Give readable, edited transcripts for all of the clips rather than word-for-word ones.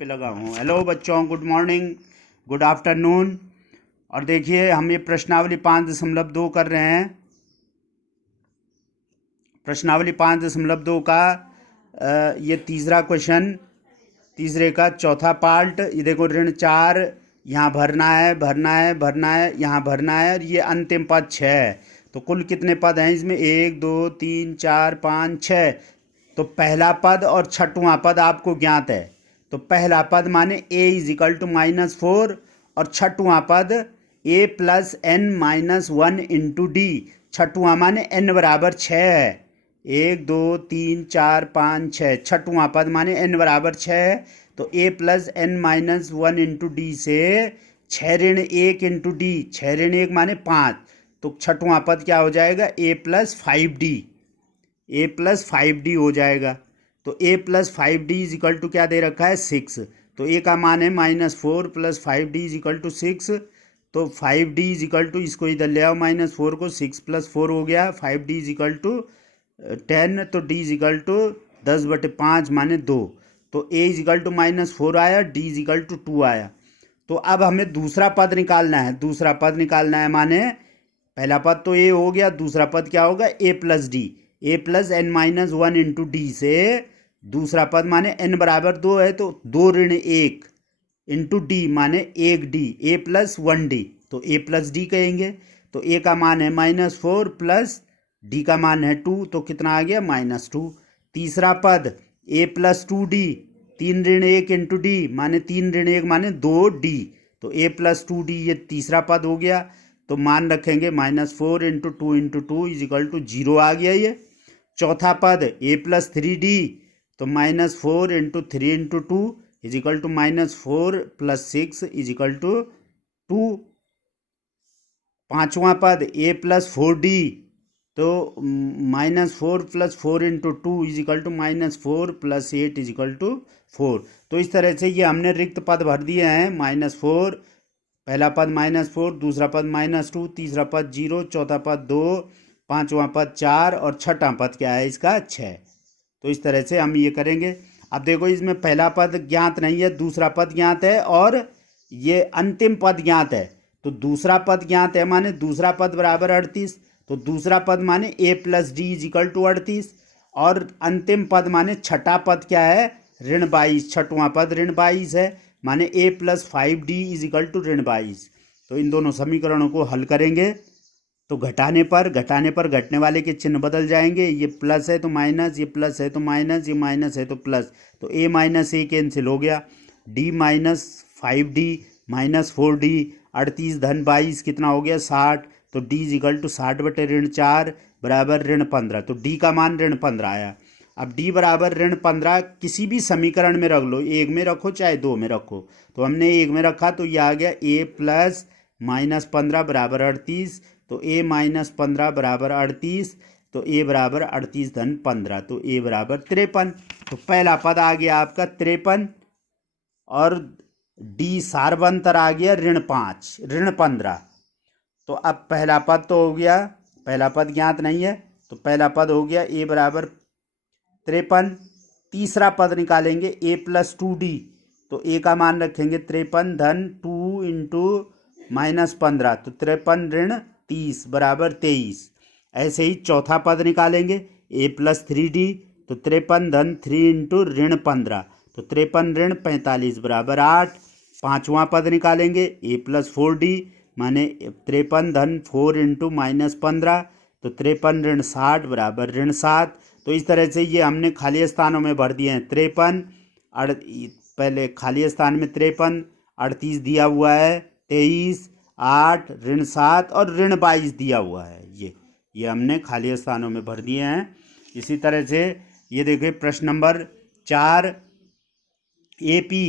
पे लगा हूँ। हेलो बच्चों, गुड मॉर्निंग, गुड आफ्टरनून। और देखिए हम ये प्रश्नावली 5.2 कर रहे हैं। प्रश्नावली 5.2 का ये तीसरा क्वेश्चन, तीसरे का चौथा पार्ट। ये देखो ऋण 4 यहाँ भरना है, भरना है, भरना है, यहाँ भरना है, और ये अंतिम पद 6 है। तो कुल कितने पद हैं इसमें? 1 2 3 4 5 6। तो पहला पद और छठवां पद आपको ज्ञात है। तो पहला पद माने a इजिकल टू -4 और छठवां पद a plus n minus 1 into D. छठवां माने n बराबर 6 है। 1 2 3 4 5 6। छठवां पद माने n बराबर 6 है। तो a plus n minus 1 into D से 6 ऋण 1 इंटू डी। 6 ऋण 1 माने 5। तो छठवां पद क्या हो जाएगा? a plus 5d। a plus 5d हो जाएगा। तो a plus 5d is equal to क्या दे रखा है? 6। तो a का मान है -4 plus 5d is equal to 6। तो 5d इज इक्वल टू, इसको इधर ले आओ, -4 को, 6 प्लस 4 हो गया, 5d इज इक्वल टू 10। तो d इज इक्वल टू 10/5 माने 2। तो a इज इक्वल टू -4 आया, d इज इक्वल टू 2 आया। तो अब हमें दूसरा पद निकालना है। दूसरा पद निकालना है माने पहला पद तो a हो गया, दूसरा पद क्या होगा? a plus D. a plus n minus 1 into D से दूसरा पद माने n बराबर 2 है, तो 2 ऋण 1 इंटू डी माने 1d। a प्लस 1d, तो a प्लस डी कहेंगे। तो a का मान है -4 प्लस d का मान है 2, तो कितना आ गया? -2। तीसरा पद a प्लस 2d, 3 ऋण 1 इंटू डी माने 3 ऋण 1 माने 2d। तो a प्लस 2d ये तीसरा पद हो गया। तो मान रखेंगे -4 into 2 into 2 is equal to 0 आ गया ये। चौथा पद a प्लस 3d, तो -4 into 3 into 2 is equal to -4 plus 6 is equal to 2। पांचवा पद a प्लस 4d, तो -4 plus 4 into 2 is equal to -4 plus 8 is equal to 4। तो इस तरह से ये हमने रिक्त पद भर दिए हैं। -4, पहला पद -4, दूसरा पद -2, तीसरा पद 0, चौथा पद 2, पांचवा पद 4 और छठा पद क्या है इसका? 6। तो इस तरह से हम ये करेंगे। अब देखो इसमें पहला पद ज्ञात नहीं है, दूसरा पद ज्ञात है और ये अंतिम पद ज्ञात है। तो दूसरा पद ज्ञात है माने दूसरा पद बराबर 38। तो दूसरा पद माने a plus D is equal to 38। और अंतिम पद माने छठा पद क्या है? ऋण 22। छठवां पद ऋण 22 है, माने a plus 5d is equal to ऋण 22। तो इन दोनों समीकरणों को हल करेंगे तो घटाने पर घटने वाले के चिन्ह बदल जाएंगे। ये प्लस है तो माइनस, ये प्लस है तो माइनस, ये माइनस है तो प्लस। तो a माइनस a कैंसिल हो गया। d minus 5d minus 4d, 38 धन 22 कितना हो गया? 60। तो d इज इक्वल टू 60/4 बराबर ऋण 15। तो d का मान ऋण 15 आया। अब d बराबर ऋण 15 किसी भी समीकरण में रख लो, एक में रखो चाहे दो में रखो। तो हमने एक में रखा तो यह आ गया a प्लस -15 बराबर 38। तो a माइनस 15 बराबर 38। तो a बराबर 38 धन 15, तो a बराबर 53। तो पहला पद आ गया आपका 53 और d सारबंतर आ गया ऋण 5, ऋण 15। तो अब पहला पद तो हो गया, पहला पद ज्ञात नहीं है, तो पहला पद हो गया a बराबर 53। तीसरा पद निकालेंगे a प्लस 2d। तो a का मान रखेंगे 53 धन 2 इंटू -15, तो 53 ऋण 30 बराबर 23। ऐसे ही चौथा पद निकालेंगे a प्लस 3d, तो 53 धन 3 इंटू ऋण 15, तो 53 ऋण 45 बराबर 8। पांचवा पद निकालेंगे a प्लस 4d, माने 53 धन 4 इंटू -15, तो 53 ऋण 60 बराबर ऋण 7। तो इस तरह से ये हमने खाली स्थानों में भर दिए हैं। 53, पहले खाली स्थान में 53, 38 दिया हुआ है, 23, 8, ऋण 7 और ऋण 22 दिया हुआ है। ये हमने खाली स्थानों में भर दिए हैं। इसी तरह से ये देखिए प्रश्न नंबर 4, AP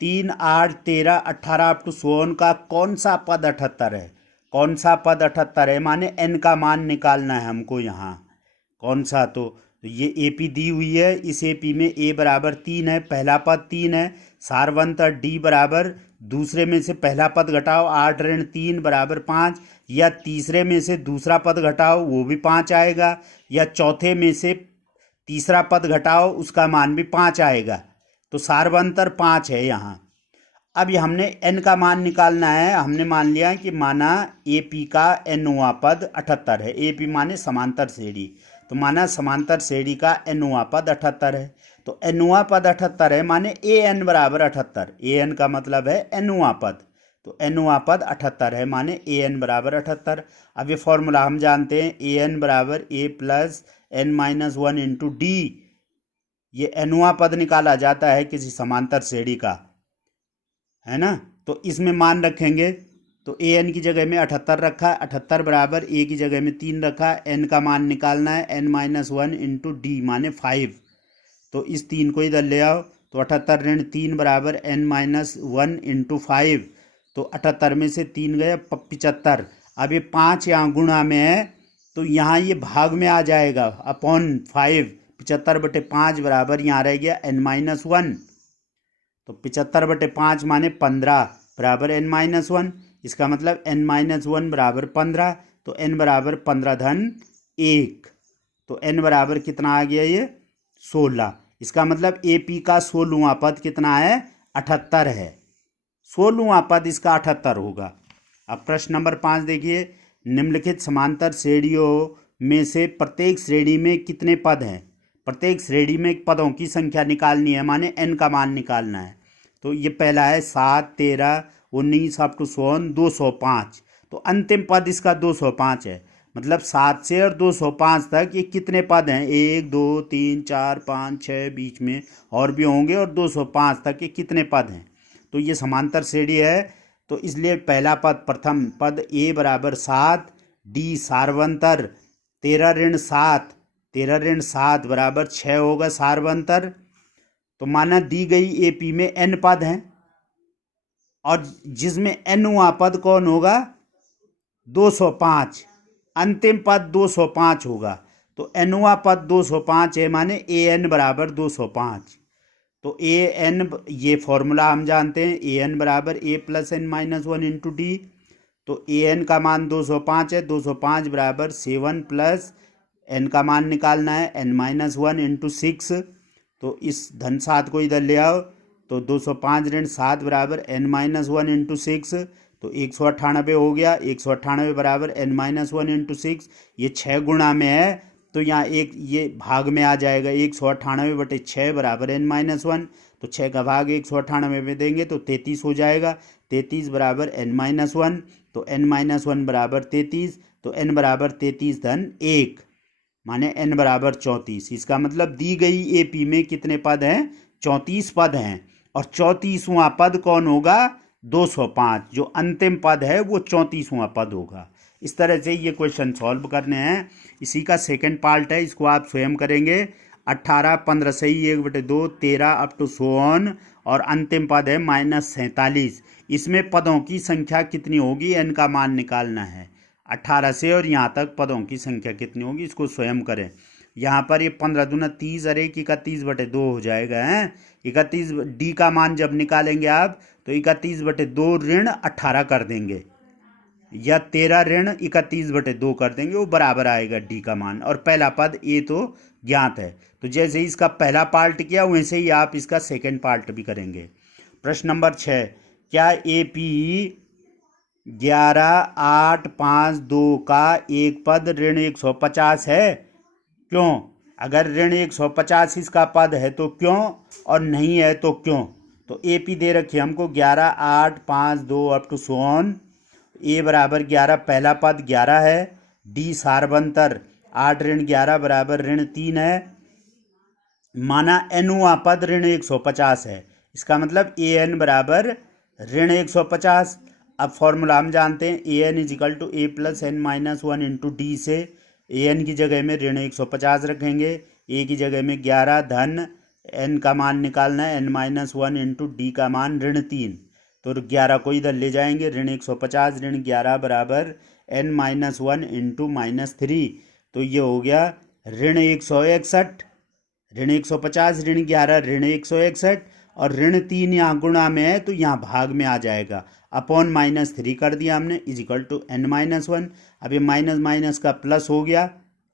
3, 8, 13, 18 अप टू 100 का कौन सा पद 78 है? कौन सा पद 78 है माने n का मान निकालना है हमको यहाँ। कौन सा? तो ये AP दी हुई है। इस AP में a बराबर 3 है, पहला पद 3 है। सारवंतर d बराबर दूसरे में से पहला पद घटाओ 8 ऋण 3 बराबर 5, या तीसरे में से दूसरा पद घटाओ वो भी 5 आएगा, या चौथे में से तीसरा पद घटाओ उसका मान भी 5 आएगा। तो सार्वंतर 5 है यहाँ। अब ये हमने n का मान निकालना है। हमने मान लिया कि माना AP का nवां पद 78 है। AP माने समांतर श्रेणी, तो माना समांतर श्रेणी का nवां पद 78 है। तो nवां पद 78 है माने an बराबर 78। an का मतलब है nवां पद, तो nवां पद 78 है माने an बराबर 78। अब ये फॉर्मूला हम जानते हैं, an बराबर a plus n minus 1 into D. ये nवां पद निकाला जाता है किसी समांतर श्रेणी का, है ना। तो इसमें मान रखेंगे, तो an की जगह में 78 रखा है, 78 बराबर a की जगह में 3 रखा है। n का मान निकालना है, n माइनस 1 इंटू डी माने 5। तो इस 3 को इधर ले आओ, तो 78 ऋण 3 बराबर n माइनस 1 इंटू 5। तो 78 में से 3 गए 75। अब ये 5 यहाँ गुणा में है, तो यहाँ ये भाग में आ जाएगा अपॉन 5। 75/5 बराबर यहाँ रह गया n माइनस 1। तो 75/5 माने 15 बराबर n माइनस 1। इसका मतलब n माइनस 1 बराबर 15। तो n बराबर 15 धन 1। तो n बराबर कितना आ गया ये 16। इसका मतलब AP का 16वां पद कितना है 78 है। 16वां पद इसका 78 होगा। अब प्रश्न नंबर 5 देखिए, निम्नलिखित समांतर श्रेणियों में से प्रत्येक श्रेणी में कितने पद हैं। प्रत्येक श्रेणी में पदों की संख्या निकालनी है, माने n का मान निकालना है। तो ये पहला है 7, 13, 19 अप टू 205। तो अंतिम पद इसका 205 है। मतलब 7 से और 205 तक ये कितने पद हैं, 1 2 3 4 5 6 बीच में और भी होंगे, और 205 तक ये कितने पद हैं। तो ये समांतर श्रेणी है, तो इसलिए पहला पद, प्रथम पद a बराबर 7, d सार्वंतर 13 ऋण 7, 13 ऋण 7 बराबर 6 होगा सार्वंतर। तो माना दी गई AP में n पद हैं, और जिसमें nवां पद कौन होगा 205। अंतिम पद 205 होगा। तो nवां पद 205 है माने an बराबर 205। तो an, ये फॉर्मूला हम जानते हैं, an बराबर a plus n minus 1 into D. तो an का मान 205 है, 205 बराबर 7 प्लस n का मान निकालना है n माइनस 1 इंटू 6। तो इस धन 7 को इधर ले आओ, तो 205 ऋण 7 बराबर n माइनस 1 इंटू 6। तो 198 हो गया। 198 बराबर n माइनस 1 इंटू 6। ये 6 गुणा में है, तो यहाँ एक ये भाग में आ जाएगा। 198/6 बराबर n माइनस 1। तो 6 का भाग 198 में देंगे तो 33 हो जाएगा। 33 बराबर n माइनस 1। तो n माइनस 1 बराबर 33। तो n बराबर 33 धन 1 माने n बराबर 34। इसका मतलब दी गई AP में कितने पद हैं 34 पद हैं, और 34वां पद कौन होगा 205। जो अंतिम पद है वो 34वां पद होगा। इस तरह से ये क्वेश्चन सॉल्व करने हैं। इसी का सेकंड पार्ट है, इसको आप स्वयं करेंगे। 18, 15 सही 1/2, 13 अप टू 100, और अंतिम पद है -47। इसमें पदों की संख्या कितनी होगी, n का मान निकालना है। 18 से और यहाँ तक पदों की संख्या कितनी होगी, इसको स्वयं करें। यहाँ पर ये 15 दूना 30, अरे 31/2 हो जाएगा है। 31 डी का मान जब निकालेंगे आप, तो 31/2 ऋण 18 कर देंगे, या 13 ऋण 31/2 कर देंगे, वो बराबर आएगा डी का मान। और पहला पद ए तो ज्ञात है। तो जैसे ही इसका पहला पार्ट किया वैसे ही आप इसका सेकंड पार्ट भी करेंगे। प्रश्न नंबर 6, क्या AP 11, 8, 5, 2 का एक पद ऋण 150 है, क्यों। अगर ऋण 150 इसका पद है तो क्यों, और नहीं है तो क्यों। तो AP दे रखी हमको 11, 8, 5, 2 अप टू 100। a बराबर 11, पहला पद 11 है। d सार्वंतर 8 ऋण 11 बराबर ऋण 3 है। माना nवां पद ऋण 150 है। इसका मतलब an बराबर ऋण 150। अब फॉर्मूला हम जानते हैं, an equal to a plus n minus 1 into D से an की जगह में ऋण 150 रखेंगे, a की जगह में 11 धन n का मान निकालना है n माइनस 1 इंटू डी का मान ऋण 3। तो 11 को इधर ले जाएंगे, ऋण 150 ऋण 11 बराबर n माइनस 1 इंटू -3। तो ये हो गया ऋण 161। ऋण 150 ऋण 11 ऋण 161, और ऋण 3 यहाँ गुणा में है तो यहाँ भाग में आ जाएगा। अपॉन -3 कर दिया हमने, इजिकल टू n माइनस 1। अब ये माइनस माइनस का प्लस हो गया,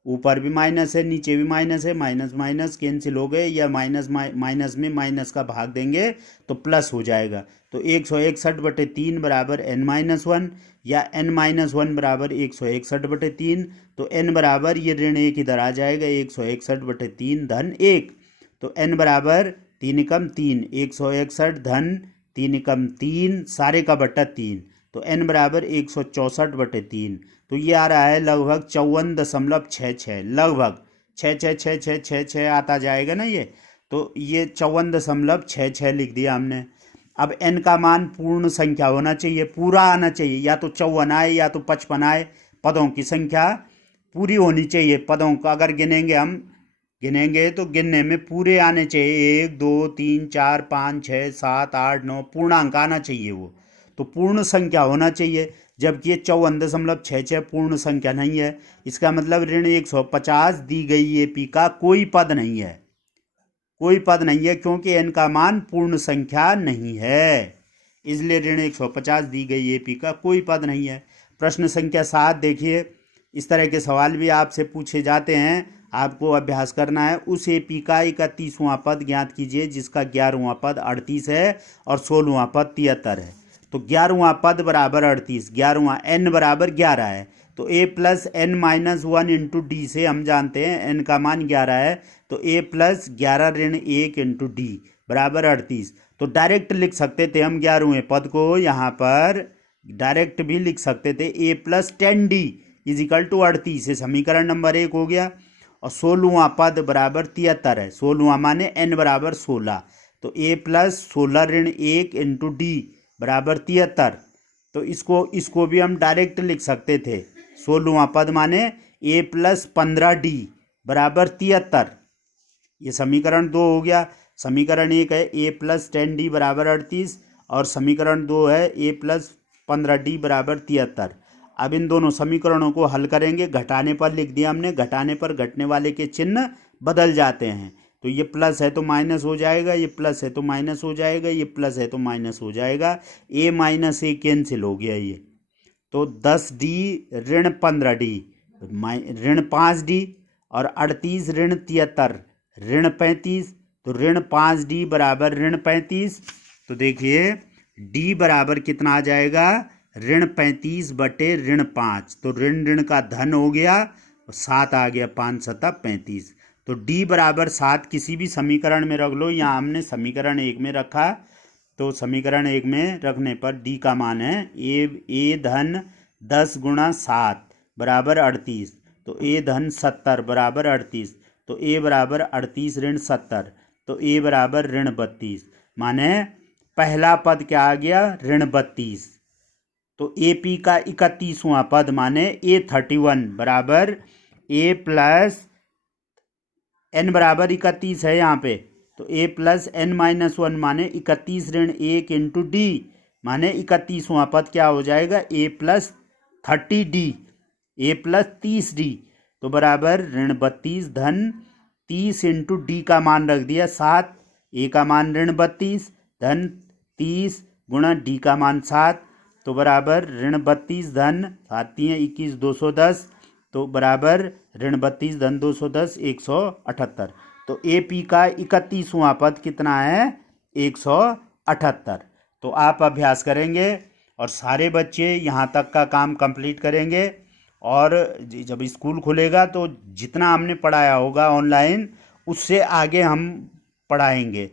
ऊपर भी माइनस है नीचे भी माइनस है, माइनस माइनस कैंसिल हो गए, या माइनस माइनस में माइनस का भाग देंगे तो प्लस हो जाएगा। तो 161/3 बराबर n-1, या n-1 बराबर 161/3। तो n बराबर ये ऋण 1 इधर आ जाएगा, 161/3 धन 1। तो n बराबर 3 एकम 3, 161 धन 3 एकम 3 सारे का बट्टा 3। तो n बराबर 164/3। तो ये आ रहा है लगभग 54.66, लगभग 6 आता जाएगा ना ये। तो ये 54.66 लिख दिया हमने। अब n का मान पूर्ण संख्या होना चाहिए, पूरा आना चाहिए, या तो 54 आए या तो 55 आए। पदों की संख्या पूरी होनी चाहिए। पदों का अगर गिनेंगे हम, गिनेंगे तो गिनने में पूरे आने चाहिए, 1 2 3 4 5 6 7 8 9, पूर्णांक आना चाहिए वो। तो पूर्ण संख्या होना चाहिए, जबकि ये 54.66 पूर्ण संख्या नहीं है। इसका मतलब ऋण 150 दी गई AP का कोई पद नहीं है, कोई पद नहीं है, क्योंकि n का मान पूर्ण संख्या नहीं है, इसलिए ऋण 150 दी गई AP का कोई पद नहीं है। प्रश्न संख्या 7 देखिए, इस तरह के सवाल भी आपसे पूछे जाते हैं, आपको अभ्यास करना है। उस AP का 31वां पद ज्ञात कीजिए जिसका 11वां पद 38 है और 16वां पद 73 है। तो 11वां पद बराबर 38, 11वां n बराबर 11 है। तो a plus n-1 into D से हम जानते हैं n का मान 11 है। तो a प्लस 11 ऋण 1 इंटू डी बराबर 38। तो डायरेक्ट लिख सकते थे हम 11वें पद को, यहाँ पर डायरेक्ट भी लिख सकते थे, a plus 10d is equal to 38 से समीकरण नंबर 1 हो गया। और 16वां पद बराबर 73 है, 16वां माने n बराबर 16। तो a प्लस 16 ऋण 1 इंटू डी बराबर 73। तो इसको भी हम डायरेक्ट लिख सकते थे, 16वां पद माने a प्लस 15d बराबर 73। ये समीकरण 2 हो गया। समीकरण 1 है a प्लस 10d बराबर 38, और समीकरण 2 है a प्लस 15d बराबर 73। अब इन दोनों समीकरणों को हल करेंगे। घटाने पर लिख दिया हमने, घटाने पर घटने वाले के चिन्ह बदल जाते हैं। तो ये प्लस है तो माइनस हो जाएगा, ये प्लस है तो माइनस हो जाएगा, ये प्लस है तो माइनस हो जाएगा, a माइनस a कैंसिल हो गया ये। तो 10d ऋण 15d ऋण 5d, और 38 ऋण 73 ऋण 35। तो ऋण 5d बराबर ऋण 35। तो देखिए d बराबर कितना आ जाएगा, ऋण 35 बटे ऋण 5। तो ऋण ऋण का धन हो गया, 7 आ गया, 5 सता 35। तो d बराबर 7 किसी भी समीकरण में रख लो, यहाँ हमने समीकरण 1 में रखा। तो समीकरण 1 में रखने पर d का मान है a धन 10 गुणा 7 बराबर 38। तो a धन 70 बराबर 38। तो a बराबर 38 ऋण 70। तो a बराबर ऋण 32, माने पहला पद क्या आ गया, ऋण 32। तो AP का 31वां पद माने A31 बराबर a प्लस n बराबर 31 है यहाँ पे। तो a प्लस n-1 माने 31 ऋण 1 इंटू डी, माने 31वां पद क्या हो जाएगा, a plus 30d, a plus 30d। तो बराबर ऋण 32 धन 30 इंटू डी का मान रख दिया 7, a का मान ऋण 32 धन 30 गुणा डी का मान 7। तो बराबर ऋण 32 धन 7 21 210। तो बराबर ऋण 32 धन 210 178। तो AP का 31वां पद कितना है, 178। तो आप अभ्यास करेंगे और सारे बच्चे यहाँ तक का काम कंप्लीट करेंगे, और जब स्कूल खुलेगा तो जितना हमने पढ़ाया होगा ऑनलाइन उससे आगे हम पढ़ाएंगे।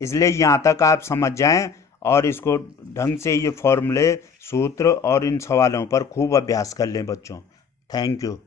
इसलिए यहाँ तक आप समझ जाएं और इसको ढंग से ये फॉर्मूले सूत्र और इन सवालों पर खूब अभ्यास कर लें बच्चों। Thank you.